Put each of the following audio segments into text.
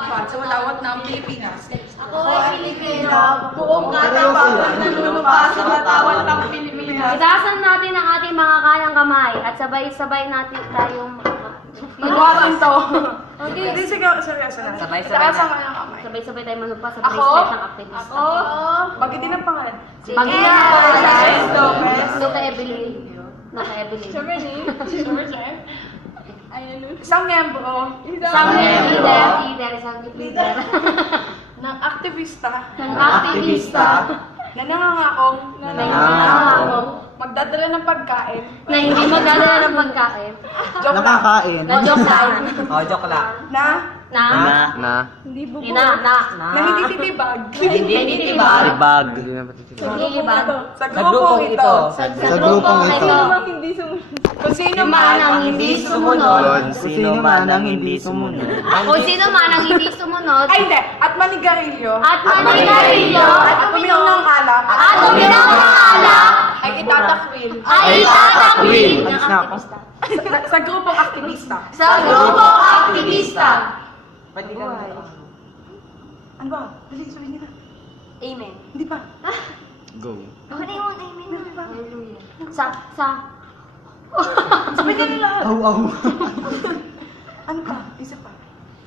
Sa malawak na ang Pilipinas. Ako ay Pilipino, buong katapangan nanunumpa sa katawan ng Pilipinas. Itasan natin ang ating mga kanang kamay at sabay-sabay natin tayong Magwasan to. Okay. Hindi, sige, seryoso na. Sabay-sabay Itaas ang na. kanyang kamay. Sabay-sabay tayo manumpa sa Ako? bracelet ng aktivista. Bagitin ang pangalan. Bagina! Lopez. Lopez. Loka Evelyn. Loka Evelyn. Isang miyembro Isang leader, isang leader. ng aktivista Ng aktivista na nangangakong na hindi magdadala ng pagkain. na hindi magdadala ng pagkain. Joke lang. Nakakain. Na joke lang. Oh, joke lang. Na Na Hindi na hindi titibag. Hindi titibag. Libag. hindi libag. Sa Sa grupong ito. Sa grupong ito. Kung sino man ang hindi sumunod. Kung sino man ang hindi sumunod. Kung sino man ang hindi sumunod Ay, hindi. At manigarilyo. at manigarilyo At uminom ng alak. at uminom ng alak Ay itatakwil. ay itatakwil ng Alis na ako. aktivista. Sa grupong aktivista. Sa grupong aktivista. Pwede ka na. Ano ba? Dali, sabihin niyo na. Amen. Hindi pa. Go. Ano yung amen na? Hallelujah. Sa Sabihin niyo na lahat. Aw. Ano pa? Isa pa.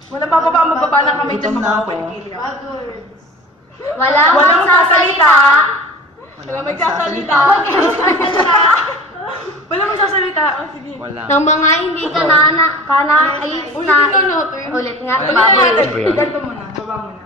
Wala pa ba mababa ng kamay dyan, Gutom na ako. makapalikilya. walang magsasalita. Walang magsasalita. Walang magsasalita. Oh, sige. Wala. Ng mga hindi kanais Ulitin na ko, no? ulit nga. Ulitin natin. Baboy. Ganito muna. Baba muna.